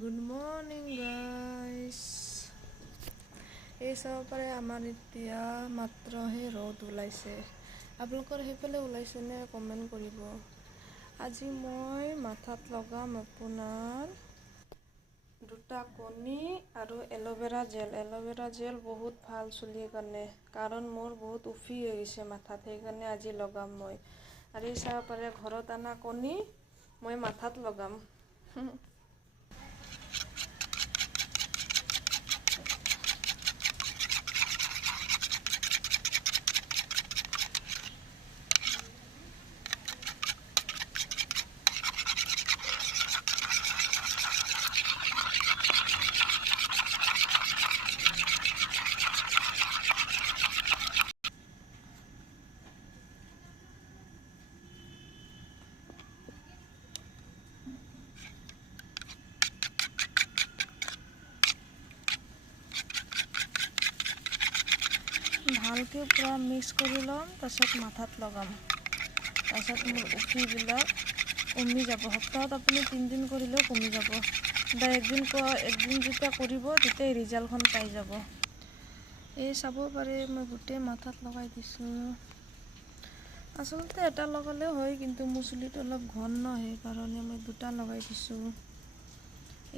Good morning guys. এই চাব পাৰে আমাৰ এতিয়া মাত্ৰহে ৰ'দ ওলাইছে। আপোনালোকৰ সেইফালে ওলাইছেনে কমেণ্ট কৰিব। আজি মই মাথাত লগাম আপোনাৰ দুটা কণী আৰু এল'ভেৰা জেল। এল'ভেৰা জেল বহুত ভাল চুলিৰ কাৰণে, কাৰণ মোৰ বহুত উফি হৈ গৈছে মাথাত, সেইকাৰণে আজি লগাম মই। আৰু এই চাব পাৰে ঘৰত অনা কণী মই মাথাত লগাম। ভালকৈ পূৰা মিক্স কৰি ল'ম, তাৰপিছত মাথাত লগাম। তাৰপিছত মোৰ উফিবিলাক কমি যাব। সপ্তাহত আপুনি 3 দিন কৰিলেও কমি যাব, বা একদিন যেতিয়া কৰিব তেতিয়াই ৰিজাল্টখন পাই যাব। এই চাব পাৰে মই গোটেই মাথাত লগাই দিছোঁ। আচলতে এটা লগালেও হয়, কিন্তু মোৰ চুলিটো অলপ ঘন ন, সেইকাৰণে মই দুটা লগাই দিছোঁ।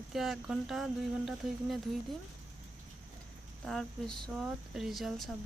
এতিয়া 1 ঘণ্টা 2 ঘণ্টা থৈ কিনে ধুই দিম, তাৰপিছত ৰিজাল্ট চাব।